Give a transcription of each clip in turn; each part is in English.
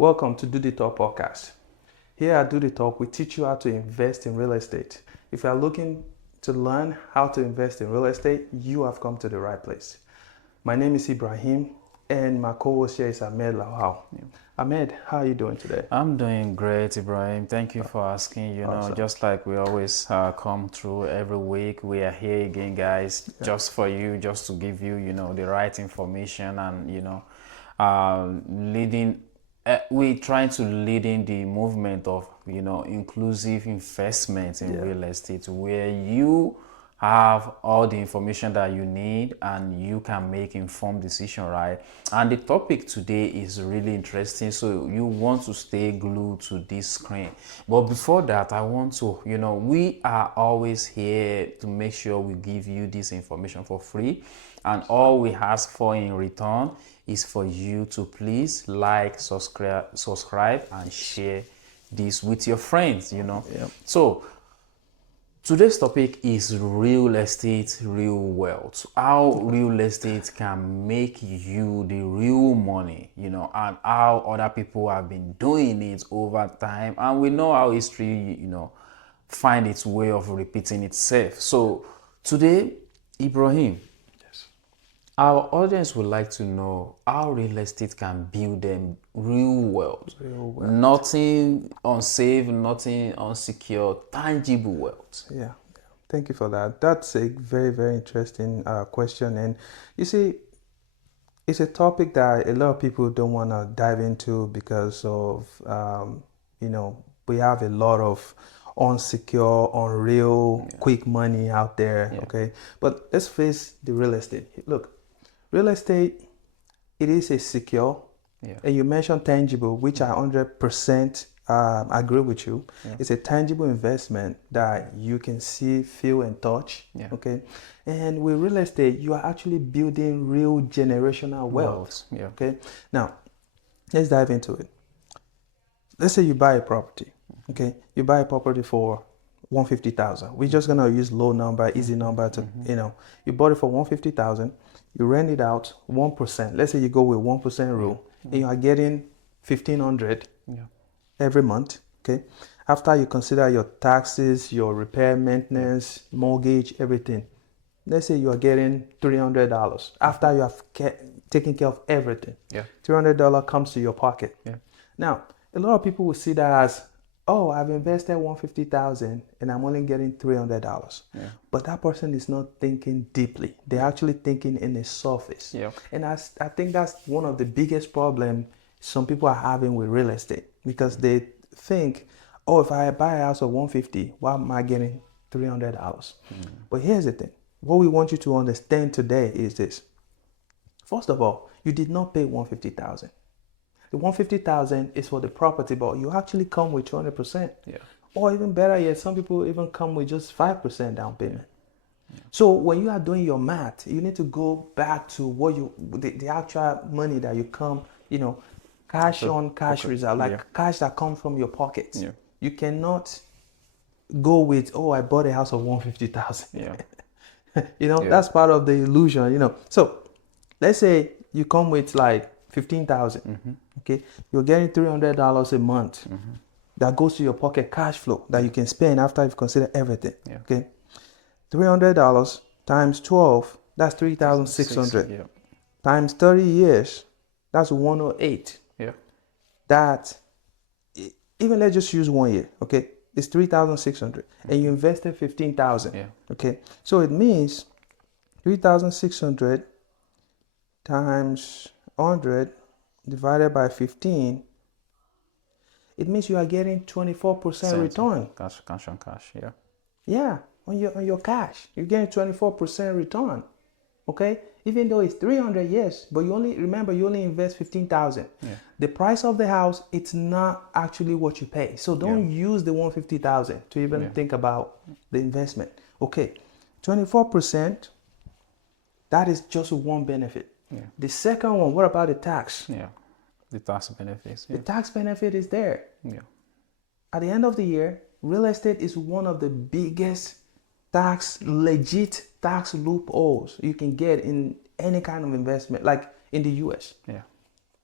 Welcome to Do the Talk podcast. Here at Do the Talk, we teach you how to invest in real estate. If you are looking to learn how to invest in real estate, you have come to the right place. My name is Ibrahim, and my co-host here is Ahmed Lawal. Ahmed, how are you doing today? I'm doing great, Ibrahim. Thank you for asking. Awesome. Just like we always come through every week, we are here again, guys, just for you, just to give you, the right information and, leading. We trying to lead in the movement of, inclusive investment in real estate, where you have all the information that you need and you can make informed decision, right? And the topic today is really interesting, so you want to stay glued to this screen. But before that, I want to, we are always here to make sure we give you this information for free, and all we ask for in return is for you to please like, subscribe and share this with your friends. So today's topic is real estate, real wealth. How real estate can make you the real money, and how other people have been doing it over time. And we know how history, find its way of repeating itself. So today, Ibrahim, our audience would like to know how real estate can build them real wealth. Nothing unsafe, nothing unsecure, tangible wealth. Yeah, thank you for that. That's a very, very interesting question. And you see, it's a topic that a lot of people don't want to dive into because of, we have a lot of unsecure, unreal, quick money out there. Okay. But let's face the real estate. Look, real estate, it is a secure, and you mentioned tangible, which I 100% agree with you. It's a tangible investment that you can see, feel, and touch. Okay, and with real estate, you are actually building real generational wealth. Okay, now let's dive into it. Let's say you buy a property. Okay, you buy a property for 150,000. We're just gonna use low number, easy number to you bought it for 150,000. You rent it out 1%. Let's say you go with 1% rule, and you are getting 1,500 every month. Okay, after you consider your taxes, your repair, maintenance, mortgage, everything. Let's say you are getting $300 after you have taken care of everything. $300 comes to your pocket. Now, a lot of people will see that as, oh, I've invested 150,000 and I'm only getting $300. But that person is not thinking deeply. They're actually thinking in the surface. And I think that's one of the biggest problems some people are having with real estate, because they think, oh, if I buy a house of 150, why am I getting $300? But here's the thing. What we want you to understand today is this. First of all, you did not pay 150,000. The 150,000 is for the property, but you actually come with 200%. Or even better yet, some people even come with just 5% down payment. So when you are doing your math, you need to go back to what the actual money that you come, cash on cash result, like cash that comes from your pocket. You cannot go with, oh, I bought a house of 150,000. That's part of the illusion. So let's say you come with like 15,000. Okay, you're getting $300 a month. That goes to your pocket cash flow that you can spend after you've considered everything. Okay, $300 times 12, that's 3,600. Times 30 years, that's 108. That, even let's just use 1 year. Okay, it's 3,600, and you invested 15,000. Okay, so it means 3,600 times 100 divided by 15, it means you are getting 24% return. Cash on cash, on your cash. You're getting 24% return. Okay? Even though it's 300 years, but you only invest 15,000. The price of the house, it's not actually what you pay. So don't use the 150,000 to even think about the investment. Okay, 24%, that is just one benefit. The second one, what about the tax? The tax benefits. The tax benefit is there. At the end of the year, real estate is one of the biggest legit tax loopholes you can get in any kind of investment, like in the US.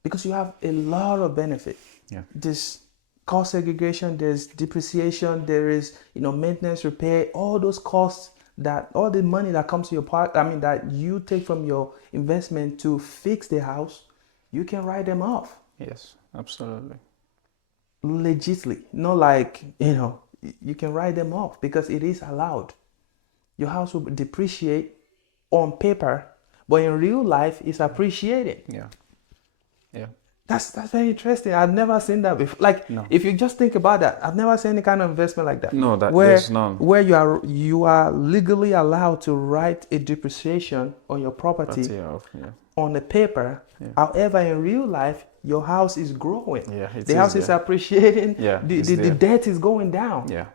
because you have a lot of benefit. Yeah. This cost segregation, there's depreciation, there is maintenance, repair, all those costs, that all the money that comes to your part, I mean that you take from your investment to fix the house, you can write them off. Yes, absolutely. Legitly, not like you can write them off because it is allowed. Your house will depreciate on paper, but in real life it's appreciated. Yeah. Yeah. That's very interesting. I've never seen that before. Like, No. if you just think about that, I've never seen any kind of investment like that. No, that where there's none. where you are legally allowed to write a depreciation on your property Yeah. on the paper. Yeah. However, in real life, your house is growing. Yeah, the house is appreciating. Yeah, the debt is going down. Yeah.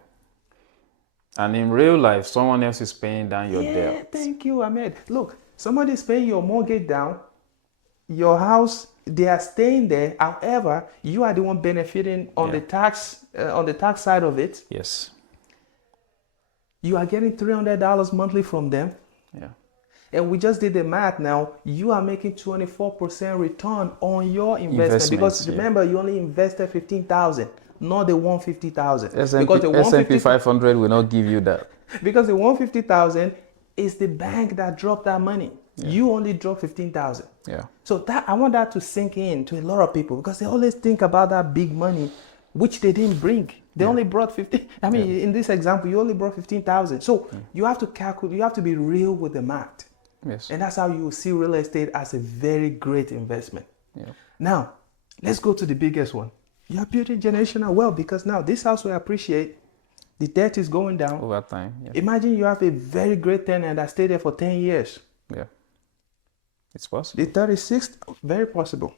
And in real life, someone else is paying down your Yeah, debt. thank you, Ahmed. Look, somebody's paying your mortgage down. Your house, they are staying there. However, you are the one benefiting on the tax side of it. Yes. You are getting $300 monthly from them. Yeah. And we just did the math now. You are making 24% return on your investment because remember, you only invested 15,000, not the 150,000. Because the S&P 500 will not give you that. Because the 150,000 is the bank that dropped that money. Yeah. You only dropped 15,000. Yeah. So that I want that to sink in to a lot of people because they always think about that big money, which they didn't bring. They only brought 15. I mean, in this example, you only brought 15,000. So you have to calculate. You have to be real with the math. Yes. And that's how you see real estate as a very great investment. Yeah. Now, let's go to the biggest one. You are building generational wealth because now this house will appreciate. The debt is going down over time. Yeah. Imagine you have a very great tenant that stayed there for 10 years. Yeah. It's possible. The 36, very possible.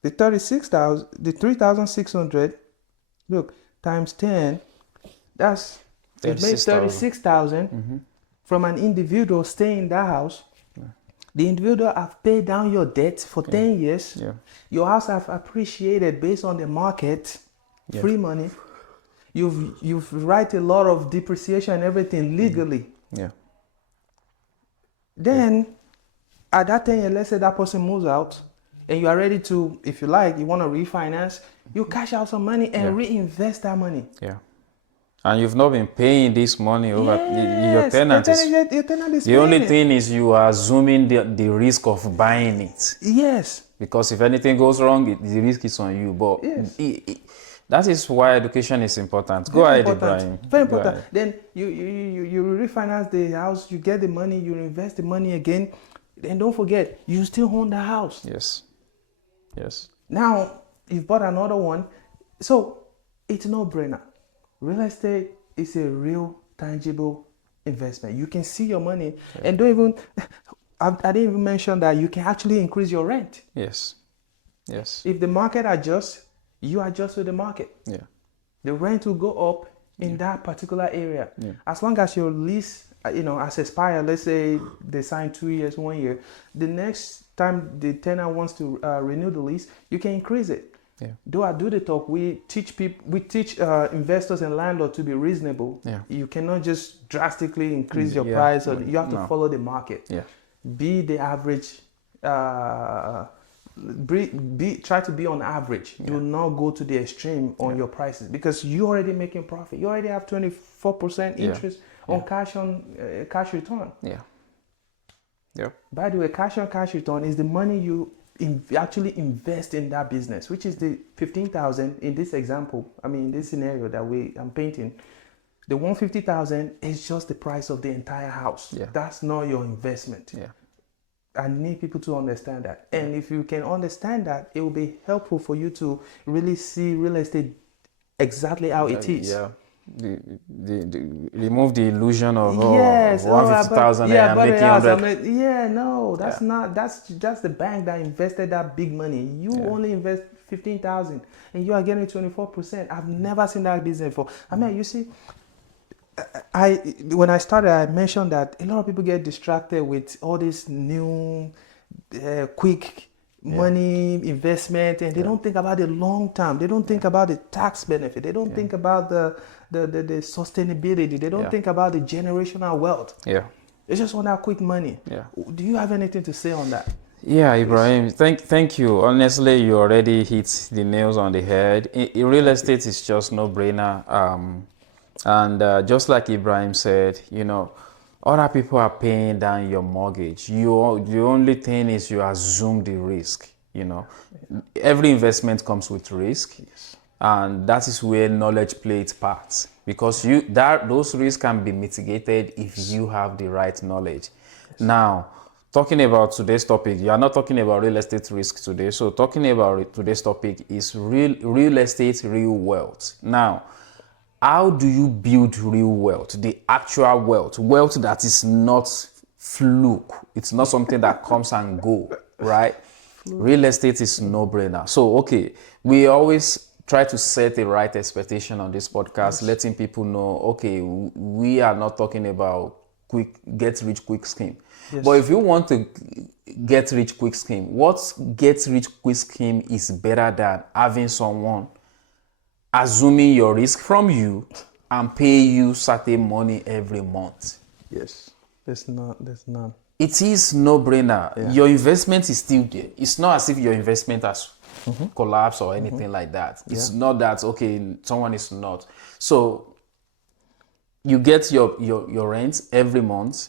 The 36,000, the 3,600, look, times 10, that's, it made 36,000 from an individual staying in that house. Yeah. The individual have paid down your debt for 10 years. Yeah. Your house have appreciated based on the market, free money. You've write a lot of depreciation and everything legally. Yeah. Then at that 10 years, let's say that person moves out and you are ready to, if you like, you want to refinance, you cash out some money and reinvest that money. Yeah. And you've not been paying this money over your tenant. Your tenant is the only thing is you are assuming the risk of buying it. Yes. Because if anything goes wrong, the risk is on you. But that is why education is important. Go ahead, Ibrahim. Very important. Then you refinance the house, you get the money, you invest the money again. And don't forget, you still own the house. Yes. Yes. Now, you've bought another one. So, it's no brainer. Real estate is a real, tangible investment. You can see your money. Yeah. And don't even, I didn't even mention that you can actually increase your rent. Yes. Yes. If the market adjusts, you adjust with the market. Yeah. The rent will go up in that particular area. Yeah. As long as your lease, has expired, let's say they sign 2 years, 1 year, the next time the tenant wants to renew the lease, you can increase it. Yeah. Though I do the talk, we teach investors and landlords to be reasonable. Yeah. You cannot just drastically increase your price, or you have to follow the market. Yeah. Be the average. Try to be on average. Yeah. Do not go to the extreme on your prices because you're already making profit. You already have 24% interest on cash return. Yeah. Yeah. By the way, cash on cash return is the money you actually invest in that business, which is the 15,000 in this example. I mean, in this scenario that I'm painting, the 150,000 is just the price of the entire house. Yeah. That's not your investment. Yeah. I need people to understand that. And if you can understand that, it will be helpful for you to really see real estate exactly how it is. Yeah. Remove the illusion of 150,000 and making 100. No, that's not. That's just the bank that invested that big money. You only invest 15,000, and you are getting 24%. I've never seen that business before. I mean, you see, when I started, I mentioned that a lot of people get distracted with all this new, quick money investment, and they don't think about the long term. They don't think about the tax benefit. They don't think about the sustainability. They don't think about the generational wealth. Yeah. They just want that quick money. Yeah. Do you have anything to say on that? Yeah, Please. Ibrahim, thank you. Honestly, you already hit the nails on the head. Real Thank you. estate is just no brainer. And just like Ibrahim said, other people are paying down your mortgage. The only thing is you assume the risk. Every investment comes with risk, Yes. and that is where knowledge plays its part, because those risks can be mitigated if Yes. you have the right knowledge. Yes. Now, talking about today's topic, you are not talking about real estate risk today. So talking about today's topic is real estate, real wealth. Now, how do you build real wealth? The actual wealth that is not fluke. It's not something that comes and go, right? Fluke. Real estate is no brainer. So, okay, we always try to set the right expectation on this podcast, Yes. letting people know, okay, we are not talking about quick get rich quick scheme. But Yes. if you want to get rich quick scheme, what get rich quick scheme is better than having someone assuming your risk from you and pay you certain money every month? Yes. There's not. There's none. It is no brainer. Yeah. Your investment is still there. It's not as if your investment has collapsed or anything like that. Yeah. It's not that, okay, someone is not. So you get your rent every month.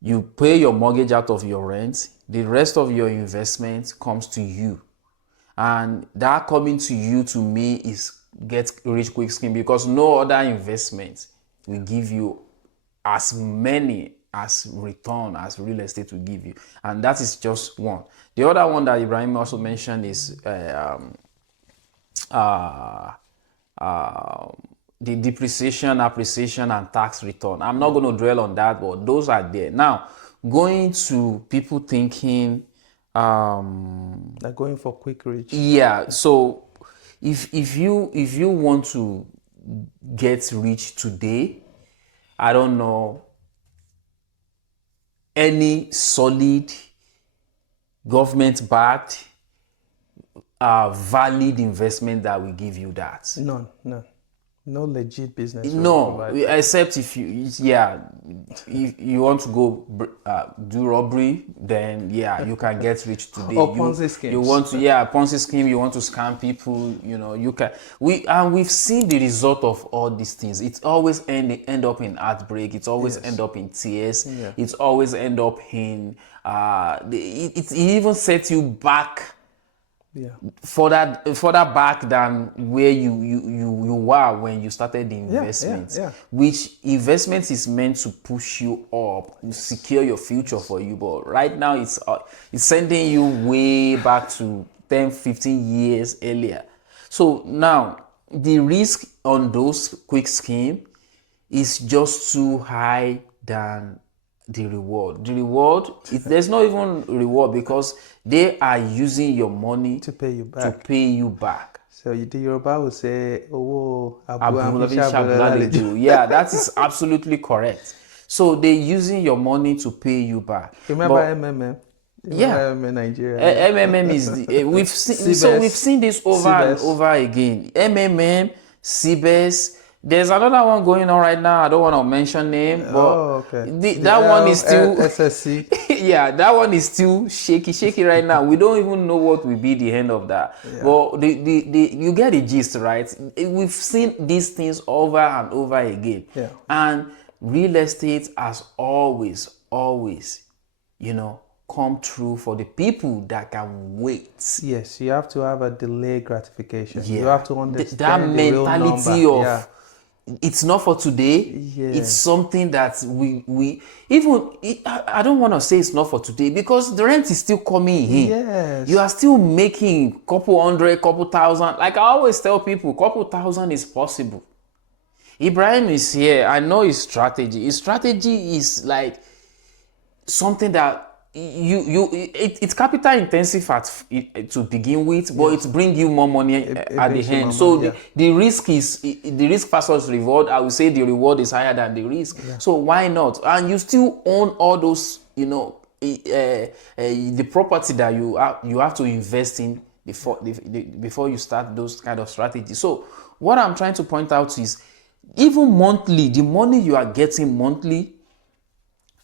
You pay your mortgage out of your rent. The rest of your investment comes to you. And that coming to you, to me, is get rich quick scheme, because no other investment will give you as many as return as real estate will give you. And that is just one. The other one that Ibrahim also mentioned is uh, uh, the depreciation, appreciation, and tax return. I'm not going to dwell on that, but those are there. Now, going to people thinking, They're going for quick reach. yeah. So, if you want to get rich today, I don't know any solid government-backed, valid investment that will give you that. None. None. No legit business will No, provide that. except if if you want to go do robbery, then yeah, you can get rich today. Or You Ponzi you schemes. want to, Ponzi scheme. You want to scam people. You can. We've seen the result of all these things. It's always end up in heartbreak. It's always Yes. end up in tears. Yeah. It's always end up in it even sets you back Yeah. further back than where you were when you started the Yeah. investment. Yeah. Which investment is meant to push you up, secure your future for you, but right now it's sending you way back to 10, 15 years earlier. So now the risk on those quick scheme is just too high than the reward. The reward, there's not even reward, because they are using your money To pay you to back. pay you back. So the Yoruba will say, "Oh, Abu Abulabi Ambisha Shabalalejo. Yeah, that is absolutely correct. So they're using your money to pay you back. Remember But MMM? yeah, Remember MMM Nigeria? Yeah. MMM is we've seen, so we've CBS. seen this over and CBS. over again. MMM, CBS. There's another one going on right now. I don't want to mention name, but Oh, okay. that one is still SSC. yeah, that one is still shaky right now. We don't even know what will be the end of that. But you get the gist, right? We've seen these things over and over again. Yeah. And real estate has always, come true for the people that can wait. Yes, you have to have a delayed gratification. Yeah. You have to That understand the real mentality number. of Yeah. it's not for today. Yeah. It's something that we even I don't want to say it's not for today, because the rent is still coming in. Yes. You are still making couple hundred, couple thousand. Like I always tell people, couple thousand is possible. Ibrahim is here. I know his strategy. His strategy is like something that it's capital intensive to begin with, but it brings you more money at the brings you more end. So money, the risk is the risk versus reward. I would say the reward is higher than the risk. So why not? And you still own all those, the property that you have to invest in before you start those kind of strategies. So what I'm trying to point out is, even monthly, the money you are getting monthly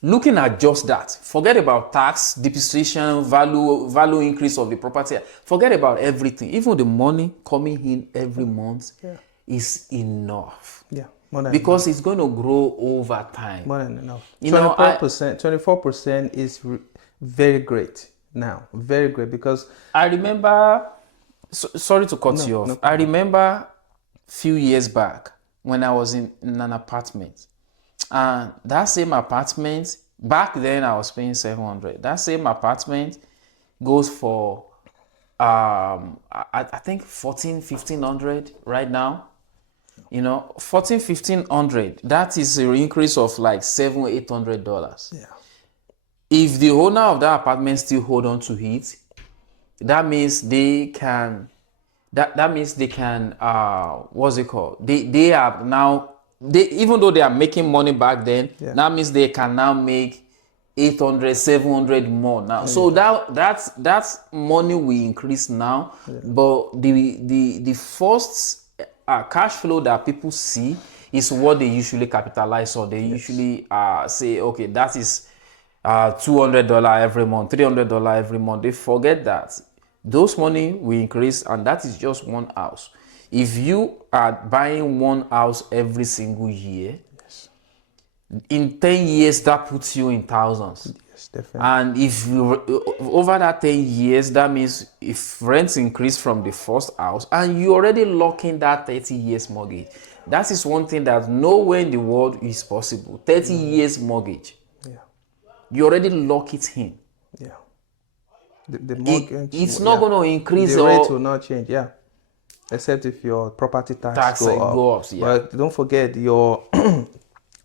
looking at just that, forget about tax, depreciation, value increase of the property, forget about everything. Even the money coming in every month Yeah. is enough Yeah. More than because enough. it's going to grow over time. More than enough. You know, I 24% is very great now. Very great because I remember. Sorry to cut no, you no off. I problem. remember few years back when I was in an apartment, and that same apartment back then I was paying 700. That same apartment goes for I think 1400 right now. You know, 1500. That is an increase of like $700-800. Yeah. If the owner of that apartment still hold on to it, that means they can that means they can what's it called, they are now, they, even though they are making money back then, Yeah. that means they can now make 800 700 more now. So Yeah. that's money will increase now. But the first cash flow that people see is what they usually capitalize on. They Yes. usually say, okay, that is $200 every month, $300 every month. They forget that those money will increase, and that is just one house. If you are buying one house every single year, Yes. in 10 years that puts you in thousands. Yes, definitely. And if you over that 10 years, that means if rents increase from the first house and you already lock in that 30 years mortgage, that is one thing that nowhere in the world is possible. 30 years mortgage, Yeah. you already lock it in. Yeah. The mortgage, It's not yeah. going to increase The rate will or not change. Yeah. Except if your property tax tax go up. go up. Yeah. But don't forget your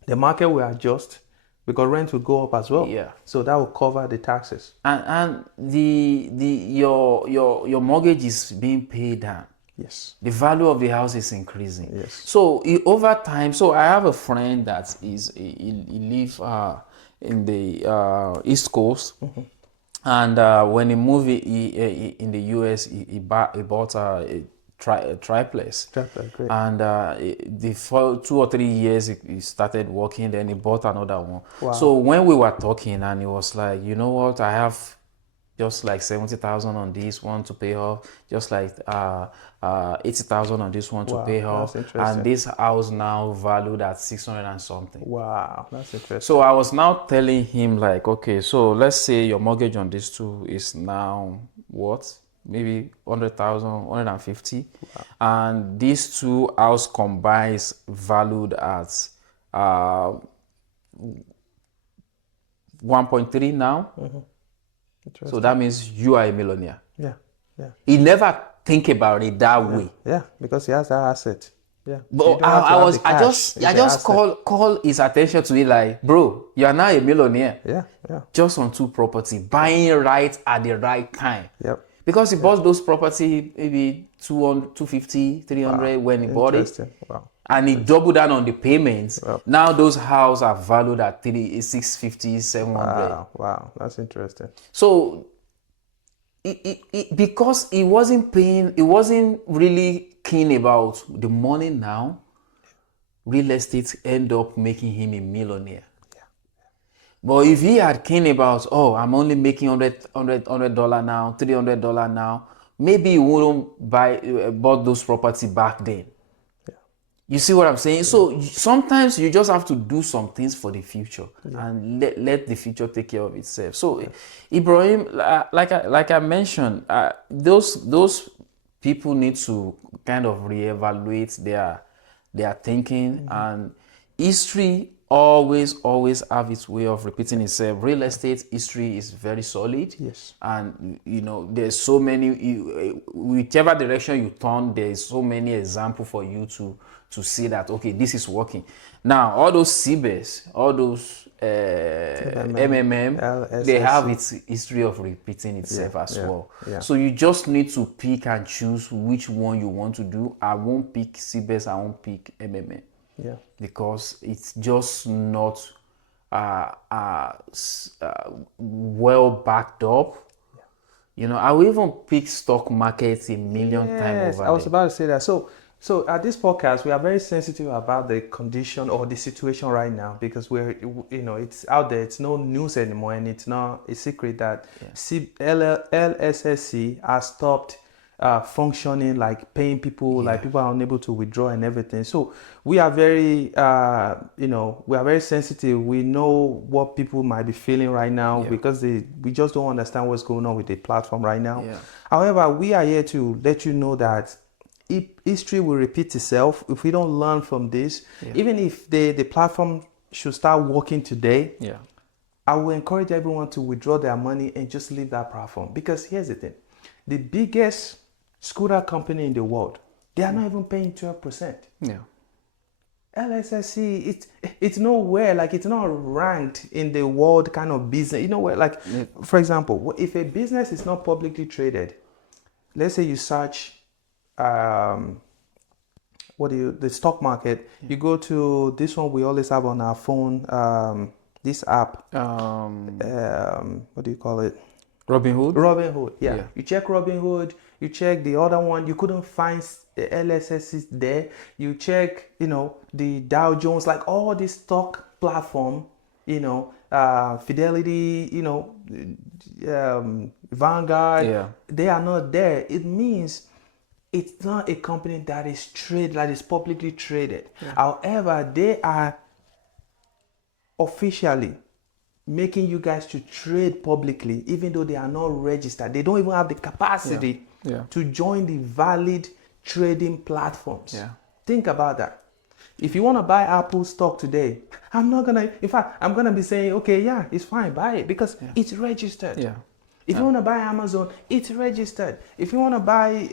the market will adjust because rent will go up as well. Yeah. So that will cover the taxes. And the your mortgage is being paid down. Yes. The value of the house is increasing. Yes. So over time, so I have a friend that is he live in the East Coast, and when he moved in the US, he bought a triplex, Great. and the for 2 or 3 years he started working. Then he bought another one. So Wow. when we were talking, and he was like, you know what, I have just like 70,000 on this one to pay off, just like 80,000 on this one to Wow. pay That's off, and interesting. this house now valued at 600 and something. Wow. That's So interesting. I was now telling him like, okay, so let's say your mortgage on these two is now what? Maybe 100,000, 150, and these two house combines valued at uh 1.3 now. So Interesting. that means you are a millionaire. Yeah. Yeah. He never think about it that Yeah. way. Yeah. Because he has that asset. Yeah. You But don't have to have the I cash. just It's the asset. call his attention to it like, bro, you are now a millionaire Yeah. Yeah. just on two property, buying right at the right time. Yep. Because he bought those property maybe 200, 250, 300 Wow. when he bought it, Interesting. Wow. and he doubled down on the payments. Well, Now those houses are valued at 650, 700. wow. Wow. That's interesting. So because he wasn't paying, he wasn't really keen about the money now, real estate end up making him a millionaire. But if he had keen about, oh, I'm only making $100 now, $300 now, maybe he wouldn't bought those property back then. You see what I'm saying? So sometimes you just have to do some things for the future and let the future take care of itself. So Ibrahim, like I mentioned, those people need to kind of reevaluate their thinking, and history always have its way of repeating itself. Real estate history is very solid. Yes. And you know, there's so many, whichever direction you turn, there's so many examples for you to see that, okay, this is working. Now all those CBS, all those MMM, they have its history of repeating itself as Yeah. well. Yeah. So you just need to pick and choose which one you want to do. I won't pick CBS, I won't pick MMM. Yeah. Because it's just not well backed up. You know, I will even pick stock markets a million times Yes. over I was there. about to say that. So So at this podcast, we are very sensitive about the condition or the situation right now because it's out there. It's no news anymore, and it's not a secret that LSSC has stopped functioning, like paying people, like people are unable to withdraw and everything. So we are very, we are very sensitive. We know what people might be feeling right now because we just don't understand what's going on with the platform right now. Yeah. However, we are here to let you know that history will repeat itself if we don't learn from this. Even if the platform should start working today, I will encourage everyone to withdraw their money and just leave that platform. Because here's the thing, the biggest scooter company in the world, they are not even paying 12%. Yeah. LSSC, it's nowhere, like it's not ranked in the world kind of business. You know where, like, for example, if a business is not publicly traded, let's say you search the stock market, you go to this one we always have on our phone, this app, what do you call it? Robinhood. Yeah. You check Robinhood, you check the other one, you couldn't find the LSS there. You check, the Dow Jones, like all these stock platform, Fidelity, Vanguard, they are not there. It means it's not a company that is traded, that is publicly traded. However, they are officially making you guys to trade publicly, even though they are not registered. They don't even have the capacity to join the valid trading platforms. Think about that. If you want to buy Apple stock today, I'm going to be saying, okay, yeah, it's fine, buy it because it's registered. If you want to buy Amazon, it's registered. If you want to buy,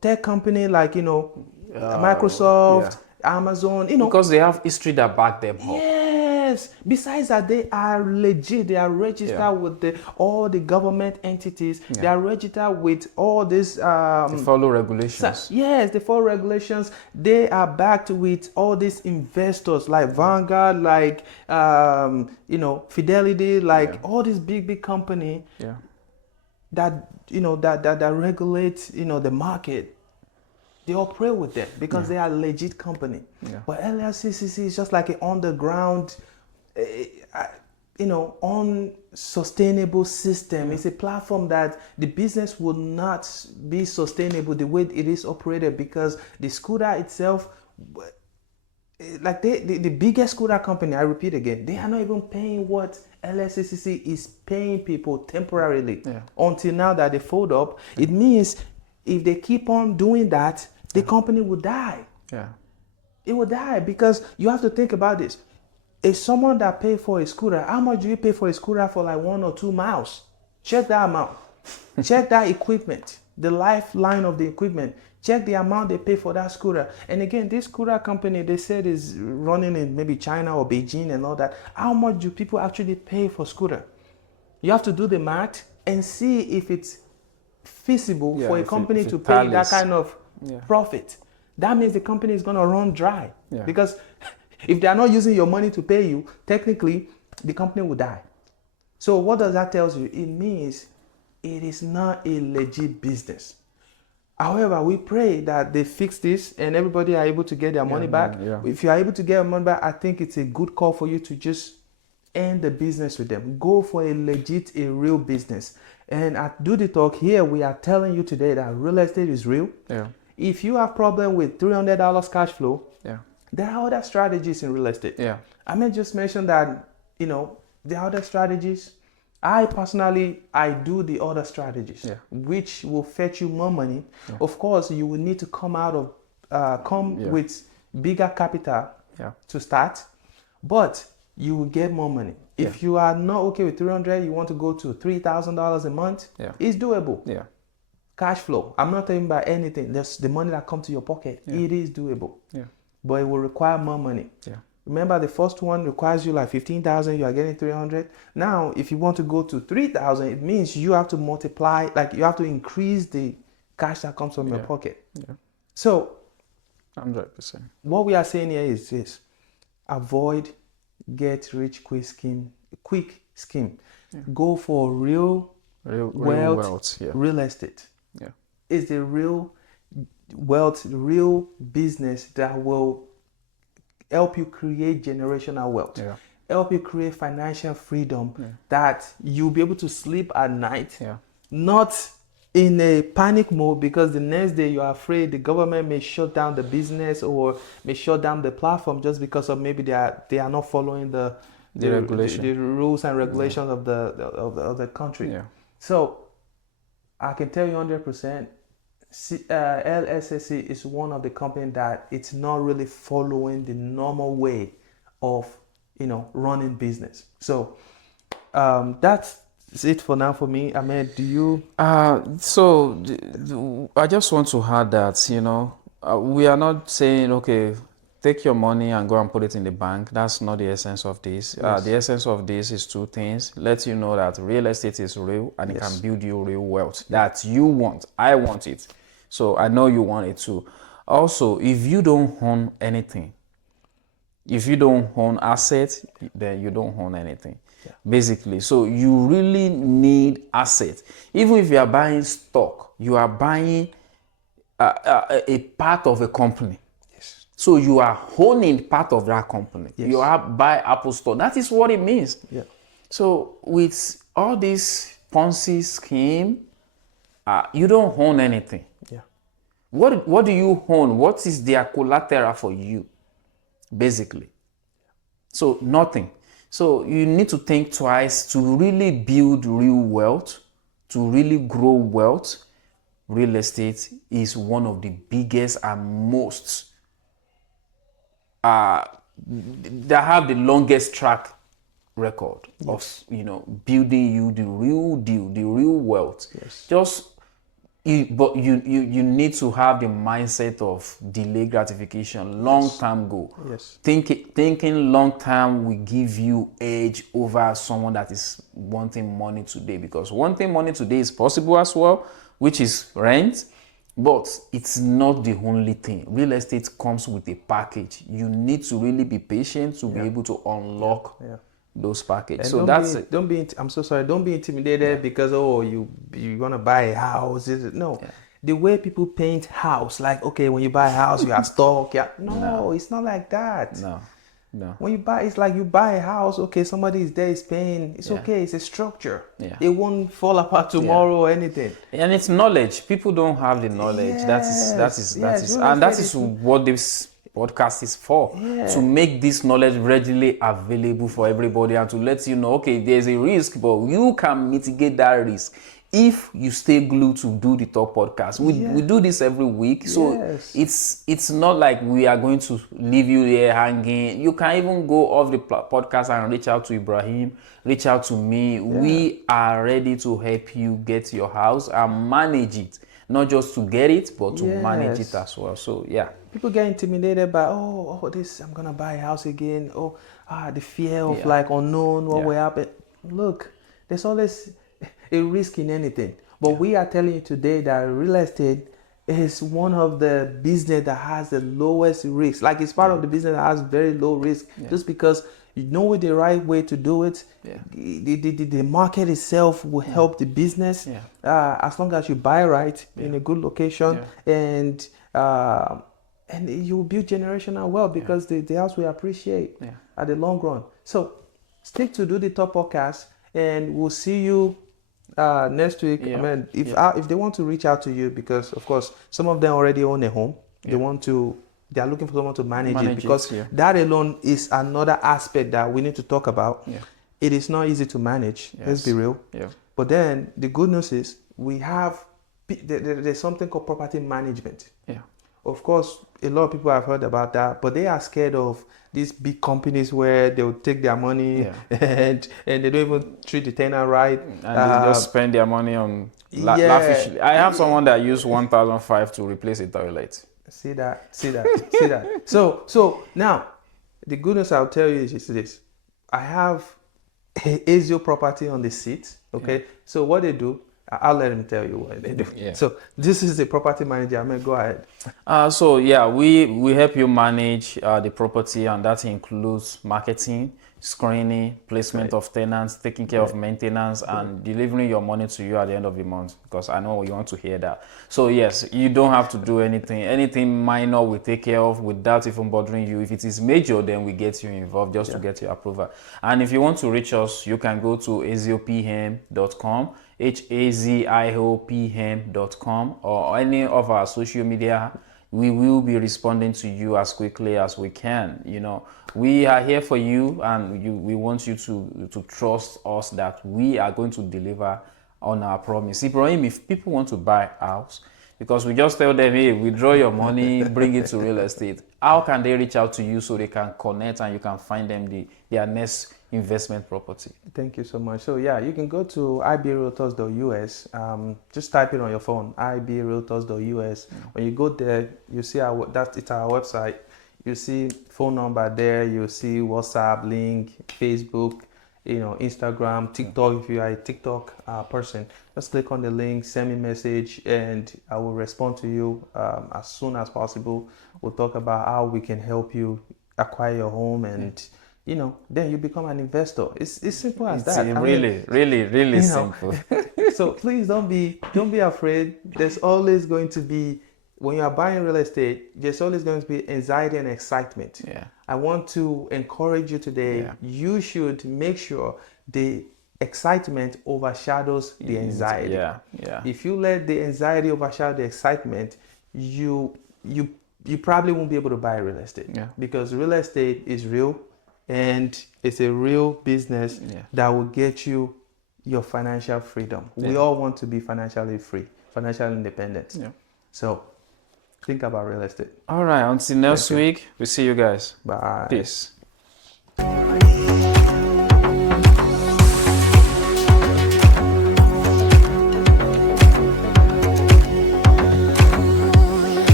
tech company like, Microsoft, Amazon, because they have history that back them up. Yes. Besides that, they are legit. They are registered with all the government entities. They are registered with all these. They follow regulations. Yes, they follow regulations. They are backed with all these investors like Vanguard, like Fidelity, like all these big company. That that regulate the market. They operate with them because they are a legit company. But LLCCC is just like an underground, unsustainable system. It's a platform that the business will not be sustainable the way it is operated because the scooter itself, like the biggest scooter company, I repeat again, they are not even paying what LSCCC is paying people temporarily until now that they fold up. It means if they keep on doing that, the company will die. It will die because you have to think about this. If someone that pay for a scooter, how much do you pay for a scooter for like 1 or 2 miles? Check that amount. Check that equipment, the lifeline of the equipment. Check the amount they pay for that scooter. And again, this scooter company, they said is running in maybe China or Beijing and all that. How much do people actually pay for scooter? You have to do the math and see if it's feasible for a company to pay that kind of profit. That means the company is going to run dry because if they are not using your money to pay you, technically the company will die. So what does that tell you? It means it is not a legit business. However, we pray that they fix this and everybody are able to get their money back. If you are able to get your money back, I think it's a good call for you to just end the business with them. Go for a legit, a real business. And at Do The Talk here, we are telling you today that real estate is real. If you have problem with $300 cash flow, there are other strategies in real estate. I may just mention that, the other strategies. I personally, I do the other strategies, which will fetch you more money. Of course, you will need to come with bigger capital to start, but you will get more money. If you are not okay with 300, you want to go to $3,000 a month, it's doable. Cash flow. I'm not talking about anything. That's the money that comes to your pocket. It is doable. But it will require more money. Remember, the first one requires you like 15,000. You are getting 300. Now, if you want to go to 3,000, it means you have to multiply. Like you have to increase the cash that comes from your pocket. So, 100%. What we are saying here is this: avoid get rich quick scheme. Go for real wealth, real estate. It's the real wealth, real business that will help you create generational wealth, Yeah. help you create financial freedom, that you'll be able to sleep at night, Yeah. not in a panic mode because the next day you're afraid the government may shut down the business or may shut down the platform just because of maybe they are not following The the regulation. rules and regulations of the country. Yeah. So I can tell you 100%, LSSC is one of the companies that it's not really following the normal way of running business. So that's it for now for me. Ahmed, do you? I just want to add that, we are not saying, okay, take your money and go and put it in the bank. That's not the essence of this. The Yes. essence of this is two things. Let you know that real estate is real and it can Yes. build you real wealth that you want. I want it. So I know you want it too. Also, if you don't own anything, if you don't own assets, then you don't own anything. Yeah. Basically, so you really need assets. Even if you are buying stock, you are buying a part of a company. Yes. So you are owning part of that company. Yes. You are buy Apple Store. That is what it means. Yeah. So with all this Ponzi scheme, you don't own anything. Yeah. What do you own? What is their collateral for you? Basically. So nothing. So you need to think twice to really build real wealth, to really grow wealth. Real estate is one of the biggest and most that have the longest track record of building you the real deal, the real wealth. Yes. Just you need to have the mindset of delay gratification, long term goal. Yes. Thinking long term will give you edge over someone that is wanting money today, because wanting money today is possible as well, which is rent, but it's not the only thing. Real estate comes with a package. You need to really be patient to be able to unlock those packages. And So that's it. I'm so sorry. Don't be intimidated because you're gonna buy a house. No, the way people paint house, like okay, when you buy a house, you are stuck. Yeah, no, it's not like that. No. When you buy, it's like you buy a house. Okay, somebody is there, is paying. It's okay. It's a structure. Yeah. It won't fall apart tomorrow or anything. And it's knowledge. People don't have the knowledge. Yes, That is, yes, and that is what this podcast is for. To make this knowledge readily available for everybody and to let you know, okay, there's a risk, but you can mitigate that risk if you stay glued to Do the Talk podcast. We do this every week, so it's not like we are going to leave you there hanging. You can even go off the podcast and reach out to Ibrahim, reach out to me. We are ready to help you get your house and manage it, not just to get it, but to manage it as well. So people get intimidated by this, I'm gonna buy a house again. The fear of like unknown, what will happen. Look, there's always a risk in anything, but we are telling you today that real estate is one of the business that has the lowest risk. Like it's part of the business that has very low risk, just because you know the right way to do it. The market itself will help the business as long as you buy right in a good location, and you will build generational wealth because the house will appreciate at the long run. So stick to Do the Top podcast, and we'll see you next week. I mean, if they want to reach out to you, because of course some of them already own a home, they are looking for someone to manage it, because that alone is another aspect that we need to talk about. It is not easy to manage. Let's be real. But then the good news is there's something called property management. Of course, a lot of people have heard about that, but they are scared of these big companies where they will take their money and they don't even treat the tenant right. And they just spend their money on lavishly. I have someone that used 1,500 to replace a toilet. See that. So now, the good news I'll tell you is this. I have Azio property on the seat. Okay. So what they do, I'll let him tell you what they do. So this is the property manager. I mean, go ahead. We help you manage the property, and that includes marketing. screening, placement Right. of tenants, taking care of Right. maintenance, Right. and delivering your money to you at the end of the month, because I know you want to hear that. So yes, you don't have to do anything. Anything minor we take care of without even bothering you. If it is major, then we get you involved just to Yeah. get your approval. And if you want to reach us, you can go to aziopm.com, haziopm.com, or any of our social media. We will be responding to you as quickly as we can. We are here for you, and we want you to trust us that we are going to deliver on our promise. Ibrahim, if people want to buy a house, because we just tell them, hey, withdraw your money, bring it to real estate, how can they reach out to you so they can connect and you can find them their next investment property? Thank you so much. So yeah, you can go to ibrealtors.us. Just type it on your phone, ibrealtors.us. When you go there, you see it's our website. You see phone number there. You see WhatsApp link, Facebook, Instagram, TikTok. If you are a TikTok person, just click on the link, send me a message, and I will respond to you as soon as possible. We'll talk about how we can help you acquire your home, and then you become an investor. It's simple as It's that. I mean, really, really, really you know, simple. so please don't be afraid. There's always going to be, when you are buying real estate, there's always going to be anxiety and excitement. Yeah. I want to encourage you today. Yeah. You should make sure the excitement overshadows the anxiety. Yeah. Yeah. If you let the anxiety overshadow the excitement, you you you probably won't be able to buy real estate. Yeah. Because real estate is real, and it's a real business Yeah. that will get you your financial freedom. We all want to be financially free, financially independent. Yeah. So think about real estate. All right. Until next Thank you. week, we see you guys. Bye. Peace.